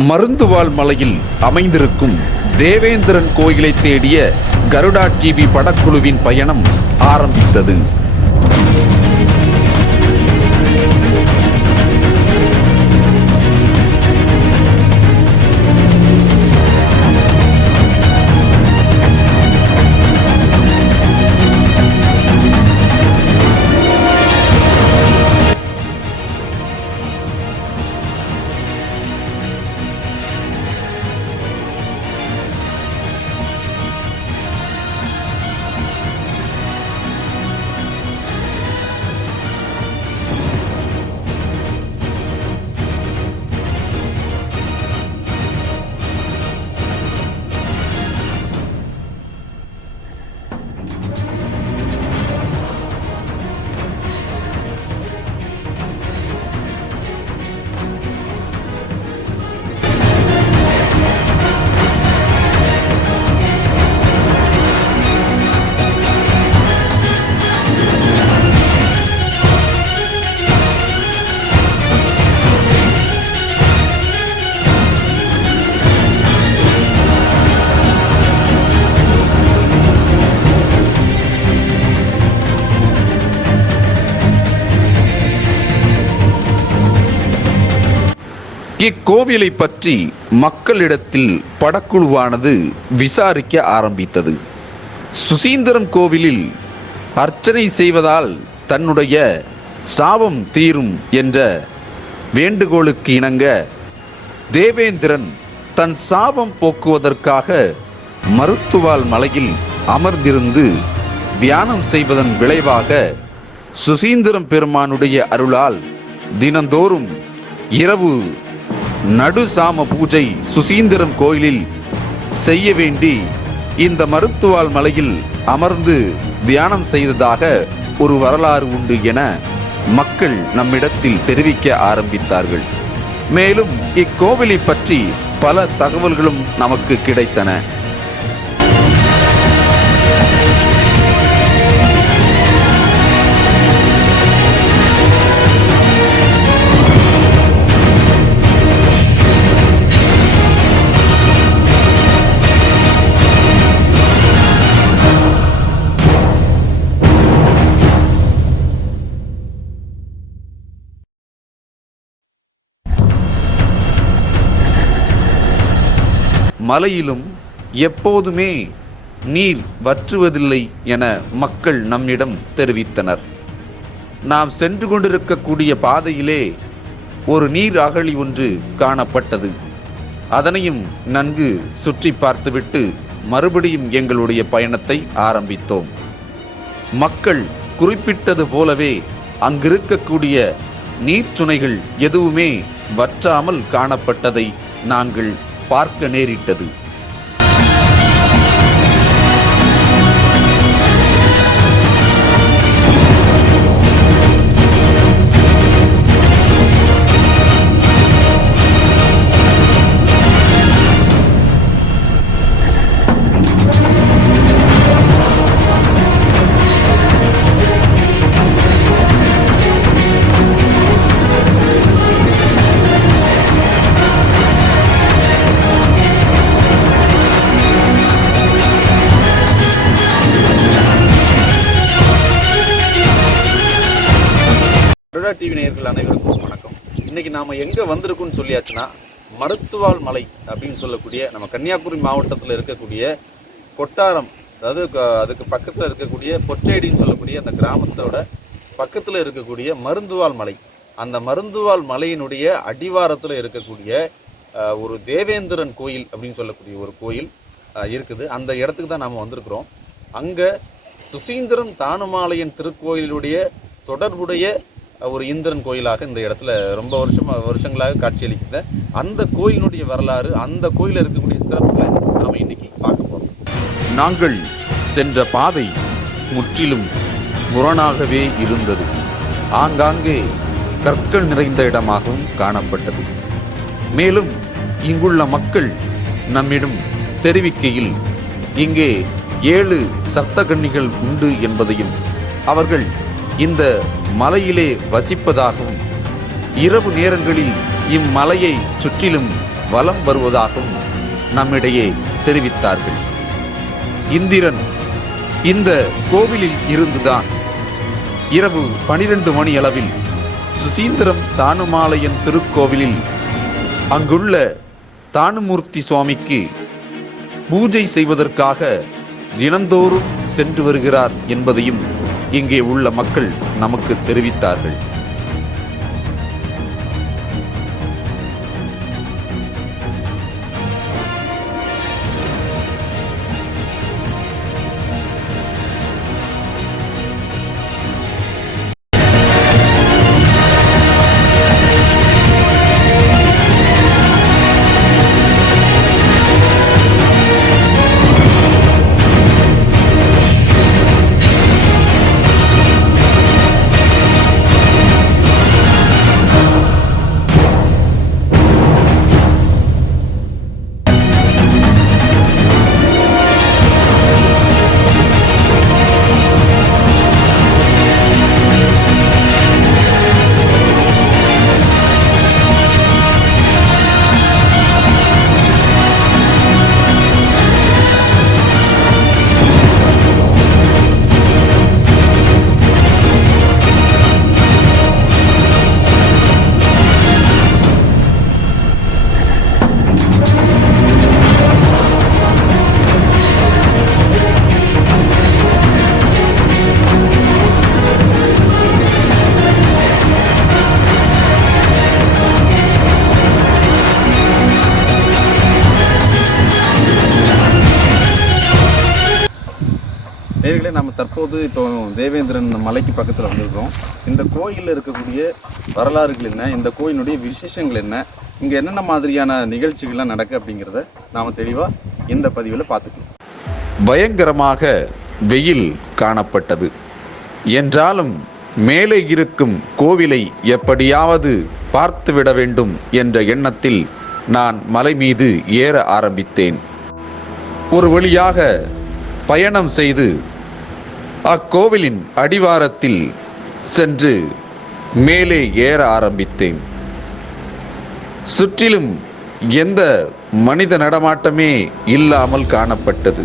மருந்துவாள் மலையில் அமைந்திருக்கும் தேவேந்திரன் கோயிலை தேடிய கருடா டிவி படக்குழுவின் பயணம் ஆரம்பித்தது. இக்கோவிலை பற்றி மக்களிடத்தில் படக்குழுவானது விசாரிக்க ஆரம்பித்தது. சுசீந்திரம் கோவிலில் அர்ச்சனை செய்வதால் தன்னுடைய சாபம் தீரும் என்ற வேண்டுகோளுக்கு இணங்க தேவேந்திரன் தன் சாபம் போக்குவதற்காக மருத்துவாள் மலையில் அமர்ந்திருந்து தியானம் செய்வதன் விளைவாக சுசீந்திரம் பெருமானுடைய அருளால் தினந்தோறும் இரவு நடுசாம பூஜை சுசீந்திரம் கோயிலில் செய்ய வேண்டி இந்த மருத்துவாள் மலையில் அமர்ந்து தியானம் செய்ததாக ஒரு வரலாறு உண்டு என மக்கள் நம்மிடத்தில் தெரிவிக்க ஆரம்பித்தார்கள். மேலும் இக்கோவிலை பற்றி பல தகவல்களும் நமக்கு கிடைத்தன. மலையிலும் எப்போதுமே நீர் வற்றுவதில்லை என மக்கள் நம்மிடம் தெரிவித்தனர். நாம் சென்று கொண்டிருக்கக்கூடிய பாதையிலே ஒரு நீர் அகழி ஒன்று காணப்பட்டது. அதனையும் நன்கு சுற்றி பார்த்துவிட்டு மறுபடியும் எங்களுடைய பயணத்தை ஆரம்பித்தோம். மக்கள் குறிப்பிட்டது போலவே அங்கிருக்கக்கூடிய நீர்ச்சுனைகள் எதுவுமே வற்றாமல் காணப்பட்டதை நாங்கள் பார்க்க நேரிட்டது. கருடா டிவி நேயர்கள் அனைவருக்கும் வணக்கம். இன்னைக்கு நாம எங்க வந்திருக்குன்னு சொல்லியாச்சுன்னா, மருத்துவாள் மலை அப்படின்னு சொல்லக்கூடிய நம்ம கன்னியாகுமரி மாவட்டத்தில் இருக்கக்கூடிய கொட்டாரம், அதாவது அதுக்கு பக்கத்தில் இருக்கக்கூடிய பொற்சேடின்னு சொல்லக்கூடிய அந்த கிராமத்தோட பக்கத்தில் இருக்கக்கூடிய மருந்துவாள் மலை, அந்த மருந்துவாள் மலையினுடைய அடிவாரத்தில் இருக்கக்கூடிய ஒரு தேவேந்திரன் கோயில் அப்படின்னு சொல்லக்கூடிய ஒரு கோயில் இருக்குது. அந்த இடத்துக்கு தான் நாம் வந்திருக்கிறோம். அங்கே சுசீந்திரம் தானுமாலையன் திருக்கோயிலுடைய தொடர்புடைய ஒரு இந்திரன் கோயிலாக இந்த இடத்துல ரொம்ப வருஷங்களாக காட்சியளிக்குது. அந்த கோயிலினுடைய வரலாறு, அந்த கோயிலில் இருக்கக்கூடிய சிறப்புகளை நாம் இன்னைக்கு பார்க்க போகிறோம். நாங்கள் சென்ற பாதை முற்றிலும் முரணாகவே இருந்தது. ஆங்காங்கே கற்கள் நிறைந்த இடமாகவும் காணப்பட்டது. மேலும் இங்குள்ள மக்கள் நம்மிடம் தெரிவிக்கையில் இங்கே 7 சப்தகன்னிகள் உண்டு என்பதையும், அவர்கள் இந்த மலையிலே வசிப்பதாகவும், இரவு நேரங்களில் இம்மலையை சுற்றிலும் வலம் வருவதாகவும் நம்மிடையே தெரிவித்தார்கள். இந்திரன் இந்த கோவிலில் இருந்துதான் இரவு 12 மணி அளவில் சுசீந்திரம் தானுமாலையன் திருக்கோவிலில் அங்குள்ள தானுமூர்த்தி சுவாமிக்கு பூஜை செய்வதற்காக தினந்தோறும் சென்று வருகிறார் என்பதையும் இங்கே உள்ள மக்கள் நமக்கு தெரிவித்தார்கள். நேயர்களே, நம்ம தற்போது இப்போ தேவேந்திரன் மலைக்கு பக்கத்தில் வந்திருக்கிறோம். இந்த கோயிலில் இருக்கக்கூடிய வரலாறுகள் என்ன, இந்த கோயிலுடைய விசேஷங்கள் என்ன, இங்கே என்னென்ன மாதிரியான நிகழ்ச்சிகள்லாம் நடக்கு அப்படிங்கிறத நாம் தெளிவாக இந்த பதிவில் பார்த்துக்கலாம். பயங்கரமாக வெயில் காணப்பட்டது என்றாலும் மேலே இருக்கும் கோவிலை எப்படியாவது பார்த்துவிட வேண்டும் என்ற எண்ணத்தில் நான் மலை மீது ஏற ஆரம்பித்தேன். ஒரு வழியாக பயணம் செய்து அக்கோவிலின் அடிவாரத்தில் சென்று மேலே ஏற ஆரம்பித்தேன். சுற்றிலும் எந்த மனித நடமாட்டமே இல்லாமல் காணப்பட்டது.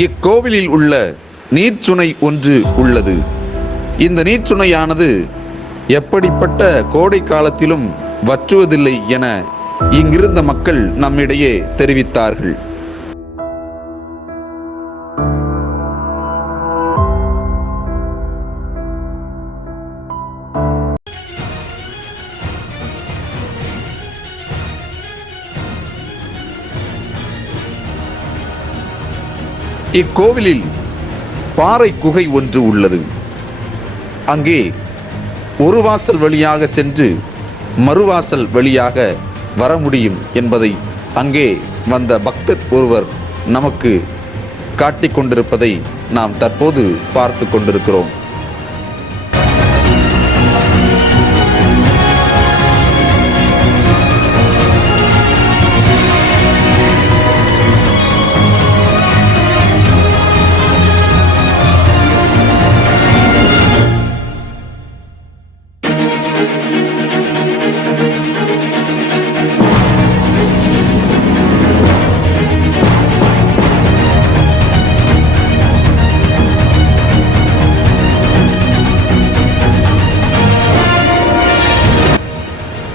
இக்கோவிலில் உள்ள நீர்ச்சுனை ஒன்று உள்ளது. இந்த நீர்ச்சுனையானது எப்படிப்பட்ட கோடை காலத்திலும் வற்றுவதில்லை என இங்கிருந்த மக்கள் நம்மிடையே தெரிவித்தார்கள். இக்கோவிலில் பாறை குகை ஒன்று உள்ளது. அங்கே ஒரு வாசல் வழியாக சென்று மறுவாசல் வழியாக வர முடியும் என்பதை அங்கே வந்த பக்தர் ஒருவர் நமக்கு காட்டிக் கொண்டிருப்பதை நாம் தற்போது பார்த்து கொண்டிருக்கிறோம்.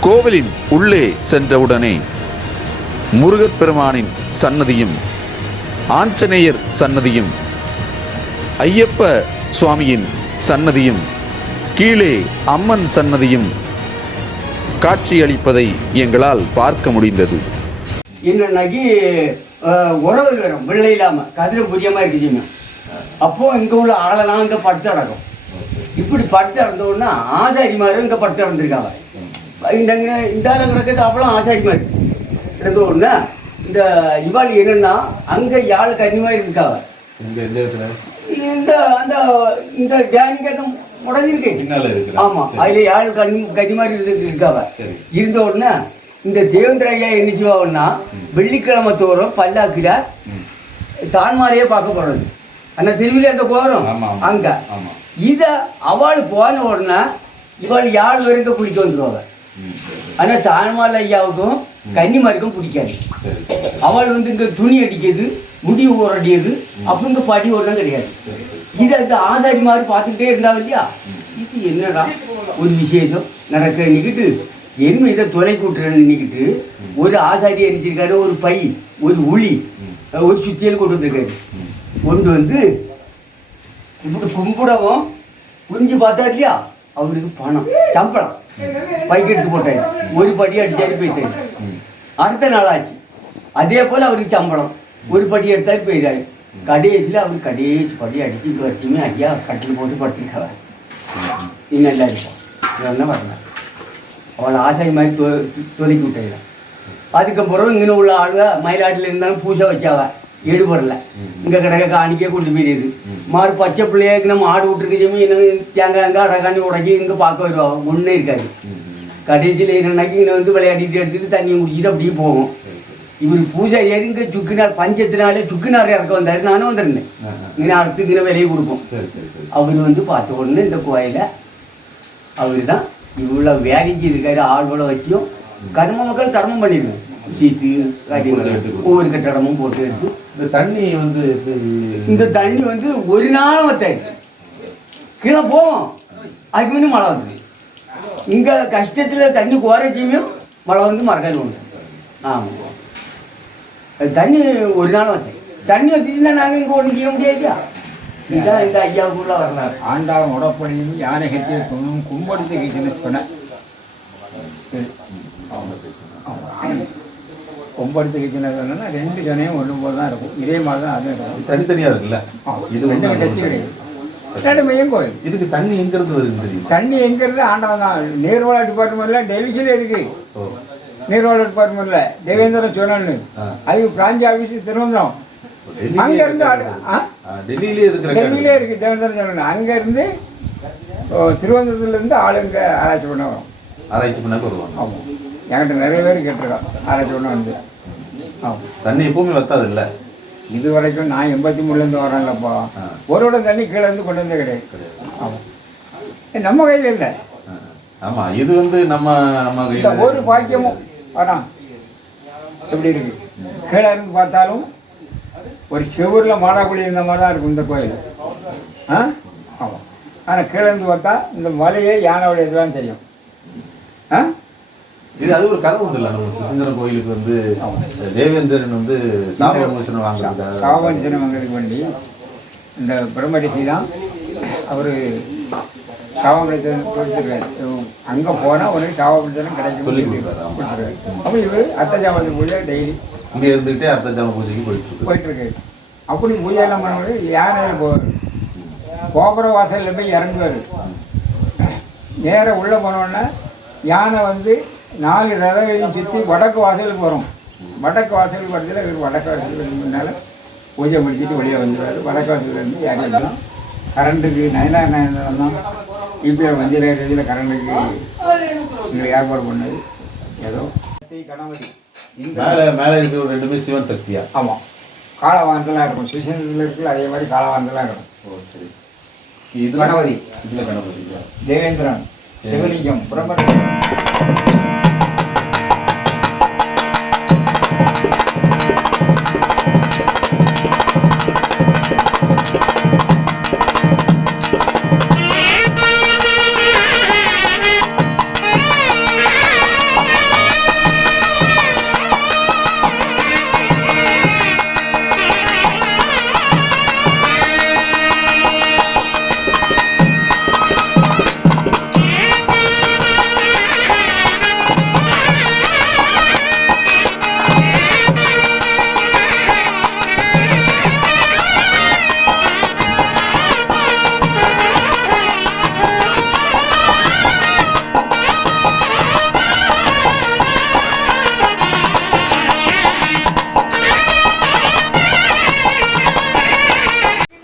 கோவிலின் உள்ளே சென்றவுடனே முருகப் பெருமானின் சன்னதியும் ஆஞ்சநேயர் சன்னதியும் ஐயப்ப சுவாமியின் சன்னதியும் கீழே அம்மன் சன்னதியும் காட்சியளிப்பதை எங்களால் பார்க்க முடிந்தது. இன்னைக்கு உறவு வரும் வெள்ளை இல்லாமல் கதிர புதியமாக இருக்குதுங்க. அப்போது இங்கே உள்ள ஆளெல்லாம் இங்கே படுத்து அடக்கும். இப்படி படுத்து அடந்தோன்னா ஆசாரிமாரும் இங்கே படுத்து அடந்துருக்காங்க. இந்த கிடக்கிறது அவ்வளோ ஆசாரிமார் எடுத்தோன்னா இந்த இவாள் என்னன்னா அங்கே யாழ் கன்னி மாதிரி இருக்காவ. இந்த அந்த இந்த டேனிக்கு முடங்கிருக்கு. ஆமாம், அதில் யாழ் கன்னி மாதிரி இருக்காவ. இருந்த உடனே இந்த தேவேந்திர ஐயா என்ன செய்வாங்கன்னா வெள்ளிக்கிழமை தோறும் பல்லாக்கில் தான்மாரையே பார்க்க போகிறது. அந்த திருவிழா அந்த கோரம் அங்கே இதை அவள் போன உடனே இவாள் யாழ் வரைக்கும் பிடிக்க வந்துடுவாங்க. ஆனால் தாழ்மால ஐயாவுக்கும் கன்னிமாருக்கும் பிடிக்காது. அவள் இங்கே துணி அடிக்கிறது, முடி உரடியது, அப்போ இங்கே படி ஒன்றும் கிடையாது. இதை அந்த ஆசாரி மாதிரி பார்த்துக்கிட்டே இருந்தாங்க இல்லையா. இது என்னடா ஒரு விசேஷம் நடக்க நிற்கிட்டு என்ன இதை தொலை கூட்டுறேன்னு நின்றுக்கிட்டு ஒரு ஆசாரி அடிச்சிருக்காரு. ஒரு பை, ஒரு உளி, ஒரு சுத்தியல் கொண்டு வந்திருக்காரு. கொண்டு வந்து இப்படி கும்பிடவும் புரிஞ்சு பார்த்தாரு இல்லையா. அவருக்கு பணம் சம்பளம் பைக்கு எடுத்து போட்டாரு. ஒரு படி அடித்தாரு போயிட்டாரு. அடுத்த நாள் ஆச்சு, அதே போல் அவருக்கு சம்பளம் ஒரு படி எடுத்தாரு போயிட்டாரு. கடைசியில் அவர் கடைசி படி அடிச்சுட்டு வரைக்குமே ஐயா கட்டில் போட்டு படுத்துருக்காங்க. இன்னும் நல்லா இருக்கும் என்ன வரல. அவளை ஆசாரி மாதிரி துணைக்கி விட்டாங்க. அதுக்கப்புறம் இங்கே உள்ள ஆளுக மயிலாட்டில் இருந்தாலும் பூசை வச்சாவ எடுபடல. இங்கே கிடக்க காணிக்கே கொண்டு போயிருது. மாறு பச்சை பிள்ளையாக்கு நம்ம ஆடு விட்டுருக்கு இன்னும் தேங்காய் அடக்காண்டி உடக்கி இங்கே பார்க்க வருவாங்க. ஒன்றும் இருக்காது. கடைசியில் என்னன்னாக்கி இங்கே வந்து விளையாடிட்டு எடுத்துட்டு தண்ணியை குடிச்சிட்டு அப்படியே போகும். இவர் பூஜை ஏறி இங்கே சுக்குனார் பஞ்சத்தினாலே சுக்குனார் இறக்க வந்தார். நானும் வந்துருந்தேன். இங்கே அடுத்து இங்கே விலையை கொடுப்போம். அவர் வந்து பார்த்த உடனே இந்த கோயிலை அவர் தான் இவ்வளோ வேலை செய்திருக்காரு. ஆள்களை வச்சியும் கர்ம மக்கள் கர்மம் பண்ணிடுவேன். சீட்டு ஒவ்வொரு கட்டடமும் போட்டு எடுத்து இந்த தண்ணி வந்து ஒரு நாள் வத்தாது. கீழே போவோம், அதுக்கு வந்து மழை வந்து இங்கே கஷ்டத்தில் தண்ணி குறைச்சியும் மழை வந்து மறக்காது ஒன்று. ஆமாம், தண்ணி ஒரு நாள் வத்தாது. தண்ணி வச்சுருந்தா நாங்கள் இங்கே ஒன்று செய்ய முடியாதுயா. இதுதான் இந்த ஐயாவுக்குள்ள வரலாறு. ஆண்டாள் உடப்படியும் யானை கட்டிய கும்படுத்து கிச்சனை சொன்னேன். கொம்படுத்து கிச்சனை சொன்னா ரெண்டு ஜனையும் ஒன்று போல் தான் இருக்கும். இதே மாதிரி தான் அதுவும் இருக்கும். தனித்தனியாக இருக்குல்ல. இது ரெண்டு மையம் கோயில். இதுக்கு தண்ணி எங்கிறது வருது தெரியும். தண்ணி எங்கிறது ஆண்டவன் தான். நீர்வள டிபார்ட்மெண்ட்ல டெல்லியில இருக்கு. நீர்வள டிபார்ட்மெண்ட்ல தேவேந்திர சோழன், அதுக்கு பிராஞ்சி ஆஃபீஸ் திருவனந்தபுரம். அங்க இருந்து டெல்லியிலே இருக்கு தேவேந்திர சோழன். அங்க இருந்து திருவனந்தபுரத்துல இருந்து ஆளுங்க ஆராய்ச்சி பண்ண வரும். ஆராய்ச்சி பண்ண வருவாங்க. ஆமாம், என்கிட்ட நிறைய பேர் கேட்டிருக்கோம் ஆராய்ச்சி பண்ண வந்து. ஆமாம், தண்ணி எப்பவுமே வத்தாது இல்லை. இது வரைக்கும் நான் 83லேருந்து வரேன்லப்பா. ஒரு தண்ணி கீழே இருந்து கொண்டு வந்தே கிடையாது. ஆமாம், நம்ம கையில் இல்லை. ஆமாம், இது வந்து நம்ம கையில் ஒரு பாக்கியமும் வேணாம். எப்படி இருக்கு கீழே இருந்து பார்த்தாலும் ஒரு செவரில் மாடாக்குழி இருந்த மாதிரி தான் இருக்கும் இந்த கோயில். ஆ ஆமாம். ஆனால் கீழே இருந்து பார்த்தா இந்த மலையே யானையோட இதுதான் தெரியும். ஆ இது அது ஒரு கதை உண்டு இல்லை, நம்ம சுசீந்திரம் கோயிலுக்கு வந்து தேவேந்திரன் வந்து சாபவிமோசனம் வாங்குறாங்க. சாபவிமோசனம் வாங்குறதுக்கு வேண்டி இந்த பிரம்மரிஷி தான் அவர் சாபவிமோசனம் கொடுத்துருக்காரு. அங்கே போனால் உனக்கு சாபவிமோசனம் கிடைக்கும் சொல்லி கொடுத்துருக்காரு. அப்போ இவர் அர்த்தஜாமத்துக்கு பூஜை டெய்லி இங்கே இருந்துக்கிட்டே அர்த்தஜாம பூஜைக்கு போயிட்டுருக்கு. அப்படி பூஜை எல்லாம் பண்ணும்போது யானையில் போவார். கோபுர வாசலில் போய் இறங்குவார். நேராக உள்ளே போனோடனே யானை வந்து 4 ரதங்களையும் சுற்றி வடக்கு வாசலுக்கு வரும். வடக்கு வாசலுக்கு வரதில் இவர் வடக்கு வாசலுக்கு முன்னால் பூஜை முடிச்சுட்டு வெளியே வந்துடுவார். வடக்கு வாசலில் இருந்து யாரையும் கரண்ட்டுக்கு 999 தான் இபிஆர் வந்திர இதில் கரண்ட்டுக்கு எங்களுக்கு ஏற்பாடு பண்ணது. ஏதோ கணபதி மேலே இருக்கிற ஒரு 2 சிவன் சக்தியா? ஆமாம். காலவாந்தெல்லாம் இருக்கும். சுசீந்திரத்தில் இருக்குல்ல அதே மாதிரி காலவாந்தெல்லாம் இருக்கும். ஓ சரி. இது கணபதி, இதில் கணபதி, தேவேந்திரன், சிவலிங்கம், பிரம்மலிங்கம்.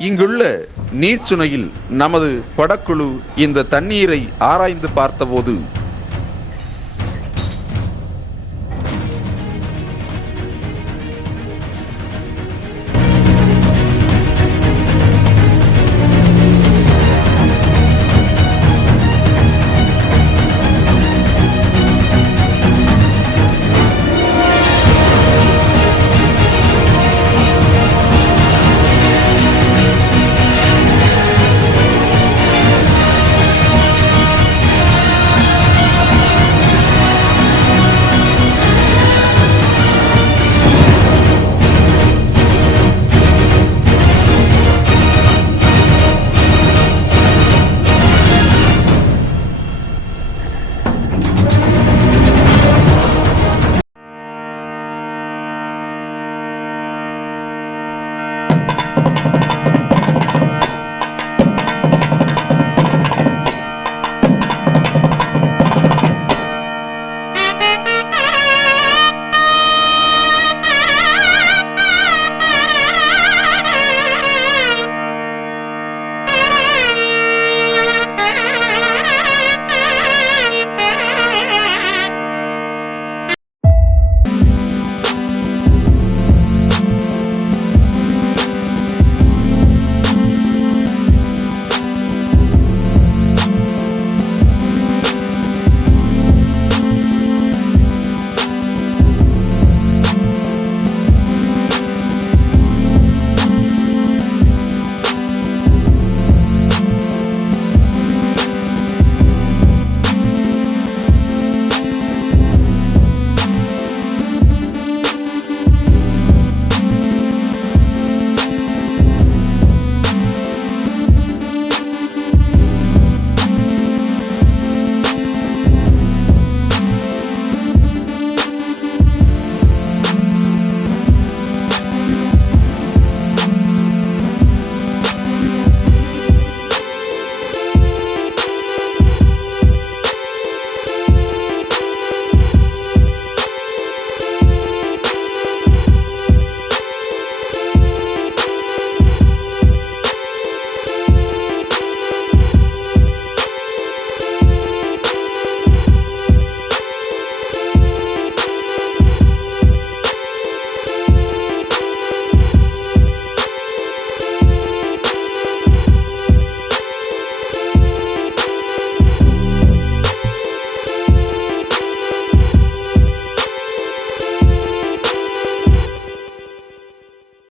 இங்குள்ள நீர்ச்சுனையில் நமது படக்குழு இந்த தண்ணீரை ஆராய்ந்து பார்த்தபோது